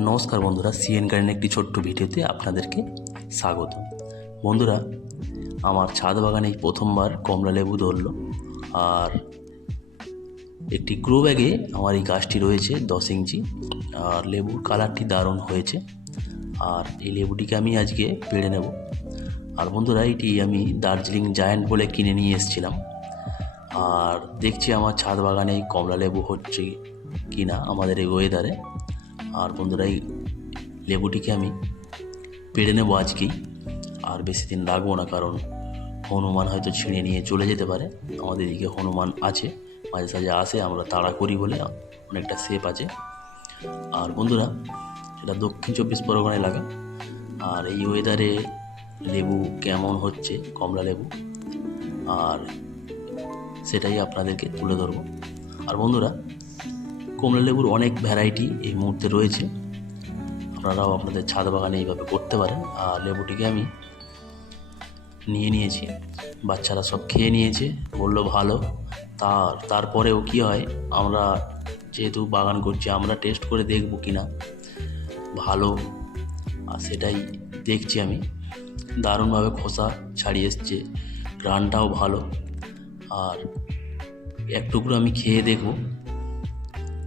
নমস্কার বন্ধুরা, সিএন গার্ডেনের একটি ছোট্ট ভিডিওতে আপনাদেরকে স্বাগত। বন্ধুরা, আমার ছাদ বাগানে এই প্রথমবার কমলা লেবু ধরলো। আর একটি গ্রো ব্যাগে আমার এই গাছটি রয়েছে 10 ইঞ্চি। আর লেবুর কালারটি দারুণ হয়েছে। আর এই লেবুটিকে আমি আজকে পেড়ে নেব। আর বন্ধুরা, এটি আমি দার্জিলিং জায়ান্ট বলে কিনে নিয়ে এসেছিলাম। আর দেখছি আমার ছাদ বাগানে এই কমলা লেবু হচ্ছে কি না আমাদের এই ওয়েদারে। আর বন্ধুরা, এই লেবুটিকে আমি পেড়ে নেবো আজকেই। আর বেশি দিন রাখবো না, কারণ হনুমান হয়তো ছিঁড়ে নিয়ে চলে যেতে পারে। আমাদের এদিকে হনুমান আছে, মাঝে সাঝে আসে, আমরা তাড়া করি বলে অনেকটা সেফ আছে। আর বন্ধুরা, এটা দক্ষিণ 24 পরগনা এলাকা। আর এই ওয়েদারে লেবু কেমন হচ্ছে, কমলা লেবু, আর সেটাই আপনাদেরকে তুলে ধরবো। আর বন্ধুরা, কমলা লেবুর অনেক ভ্যারাইটি এই মুহূর্তে রয়েছে। আপনারাও আপনাদের ছাদ বাগানে এইভাবে করতে পারেন। আর লেবুটিকে আমি নিয়ে নিয়েছি, বাচ্চারা সব খেয়ে নিয়েছে, বললো ভালো। তারপরেও কি হয়, আমরা যেহেতু বাগান করছি, আমরা টেস্ট করে দেখবো কিনা ভালো, আর সেটাই দেখছি আমি। দারুণভাবে খোসা ছাড়িয়ে এসছে, গ্রানটাও ভালো। আর এক টুকরো আমি খেয়ে দেখবো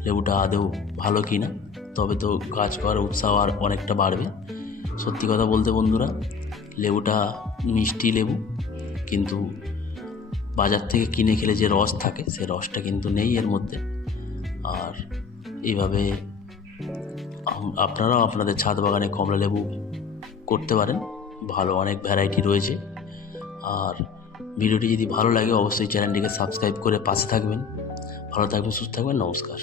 লেবুটা আদৌ ভালো কিনা, তবে তো গাছ করার উৎসাহ আর অনেকটা বাড়বে। সত্যি কথা বলতে বন্ধুরা, লেবুটা মিষ্টি লেবু, কিন্তু বাজার থেকে কিনে খেলে যে রস থাকে, সে রসটা কিন্তু নেই এর মধ্যে। আর এইভাবে আপনারাও আপনাদের ছাদ বাগানে কমলা লেবু করতে পারেন, ভালো অনেক ভ্যারাইটি রয়েছে। আর ভিডিওটি যদি ভালো লাগে, অবশ্যই চ্যানেলটিকে সাবস্ক্রাইব করে পাশে থাকবেন। ভালো থাকবেন, সুস্থ থাকবেন, নমস্কার।